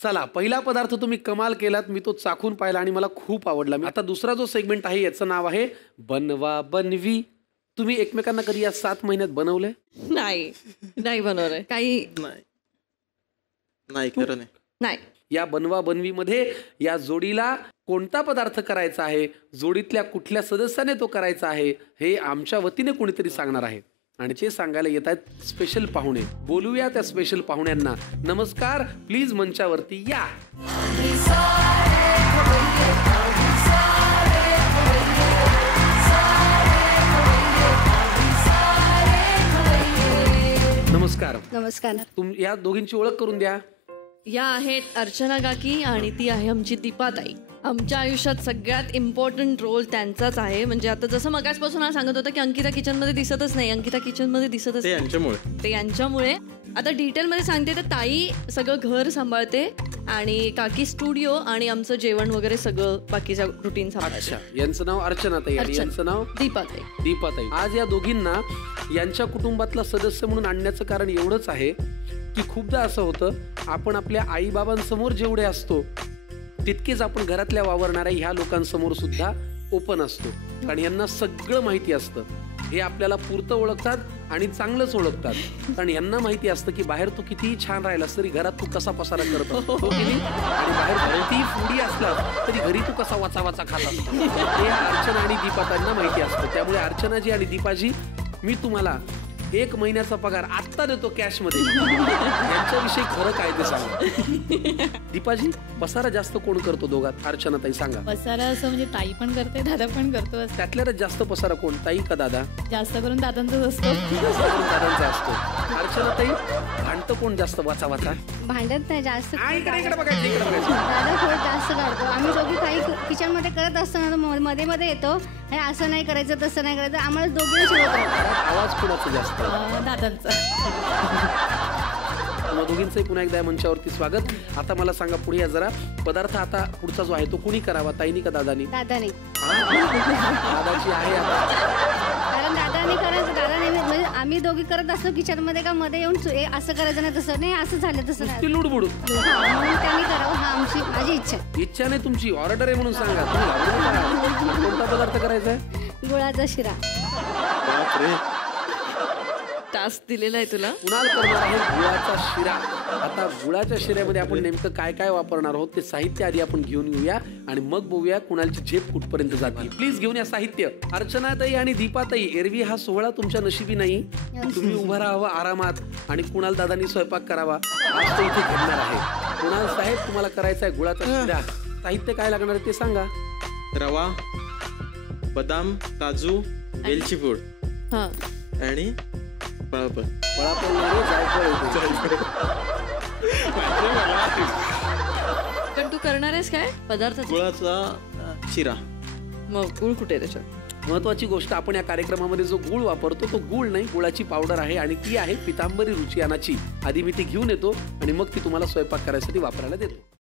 चला, पहिला पदार्थ तुम्ही कमाल केलात, मी तो चाखून पाहिला आणि मला खूप आवडला. आता दुसरा जो सेगमेंट आहे याचं नाव आहे बनवा बनवी. तुम्ही एकमेकांना कधी या 7 महिन्यात बनवलंय? नाही बनवलंय काही नाही खरं नाही. या बनवा बनवीमध्ये या जोडीला कोणता पदार्थ करायचा आहे, जोडीतल्या कुठल्या सदस्याने तो करायचा आहे, हे आमच्या वतीने कोणीतरी सांगणार आहे आणि ते सांगायला येत आहेत स्पेशल पाहुणे. बोलूया त्या स्पेशल पाहुण्यांना. नमस्कार, प्लीज मंचावरती या. नमस्कार. नमस्कार. या दोघींची ओळख करून द्या. या आहेत अर्चना काकी आणि ती आहे आमची दीपाताई. आमच्या आयुष्यात सगळ्यात इम्पॉर्टंट रोल त्यांचाच आहे. म्हणजे आता जसं मगाचपासून हा सांगत होता की अंकिता किचनमध्ये दिसतच नाही, अंकिता किचनमध्ये दिसतच ते यांच्यामुळे. आता डिटेलमध्ये सांगते तर ताई सगळं घर सांभाळते आणि काकी स्टुडिओ आणि आमचं जेवण वगैरे सगळं बाकीचं रुटीन सांभाळते. यांचं नाव अर्चनाताई आणि यांचं नाव दीपाताई. दीपाताई. आज या दोघींना यांच्या कुटुंबातला सदस्य म्हणून आणण्याचं कारण एवढंच आहे की खूपदा असं होतं, आपण आपल्या आई बाबांसमोर जेवढे असतो तितकेच आपण घरातल्या वावरणाऱ्या ह्या लोकांसमोर सुद्धा ओपन असतो. कारण यांना सगळं माहिती असतं. हे आपल्याला पुरतं ओळखतात आणि चांगलंच ओळखतात. कारण यांना माहिती असतं की बाहेर तू कितीही छान राहिलास तरी घरात तू कसा पसारा करतो आणि बाहेर कितीही फुडी असलास तरी घरी तू कसा वाचा वाचा खात असतो हे अर्चना आणि दीपाताईंना माहिती असतं. त्यामुळे अर्चनाजी आणि दीपाजी, मी तुम्हाला 1 महिन्याचा पगार आत्ता देतो कॅश मध्ये. यांच्याविषयी खरं काय ते सांगा. दीपाजी, पसारा जास्त कोण करतो दोघात? अर्चनाताई सांगा. पसारा असं म्हणजे ताई पण करते, दादा पण करतो. त्यातल्या जास्त पसारा कोण, ताई का दादा? जास्त करून दादांचाच असतो. दादांचा असतो. अर्चनाताई, भांडतं कोण जास्त वाचा वाचा? भांडत नाही जास्त. इकडे बघायचं. दादा थोडं जास्त काढतो. आम्ही दोघी काही किचन मध्ये करत असताना मध्ये मध्ये येतो, हे असं नाही करायचं तसं नाही करायचं, आम्हाला दोघींना शिकवतो. आवाज कोणाचा जास्त? दादांचा. दोघींचंही पुन्हा एकदा मंचावरती स्वागत. आता मला सांगा, पुढे या जरा. पदार्थ आता पुढचा जो आहे तो कुणी करावा, ताईनी का दादानी? दादाने. दादाची आहे आता. कारण दादाने करायचं. दादा नेहमी म्हणजे आम्ही दोघी करत असतो किचन मध्ये का मध्ये येऊन असं करायचं नाही तसं नाही, असं झालं तसं नाही, लुडबुड म्हणून त्यांनी करावं. हा माझी इच्छा. इच्छा नाही तुमची, ऑर्डर आहे म्हणून सांगा. कोणता पदार्थ करायचा आहे? गुळाचा शिरा. टास्क दिलेला आहे तुला. कुणाल करणार आहे गुळाचा शिरा. आता गुळाच्या शिऱ्यामध्ये आपण नेमकं काय काय वापरणार आहोत ते साहित्य आधी आपण घेऊन येऊया आणि मग बघूया कुणालची झेप कुठपर्यंत जाते. प्लीज घेऊन या साहित्य. अर्चनाताई आणि दीपाताई, एरवी हा सोहळा तुमच्या नशिबी नाही. तुम्ही उभं राहावं आरामात आणि कुणाल दादांनी स्वयंपाक करावा. आज तो इथे घडणार आहे. कुणाल साहेब, तुम्हाला करायचा आहे गुळाचा शिरा. साहित्य काय लागणार आहे ते सांगा. रवा, बदाम, काजू, वेलची पूड आणि पळापळ. पण तू करणार आहेस काय पदार्थ? गुळाचा शिरा. मग गुळ कुठे त्याच्यात? महत्वाची गोष्ट, आपण या कार्यक्रमामध्ये जो गुळ वापरतो तो गुळ नाही, गुळाची पावडर आहे आणि ती आहे पितांबरी रुचियानाची. आधी मी ती घेऊन येतो आणि मग ती तुम्हाला स्वयंपाक करायसाठी वापरायला देतो.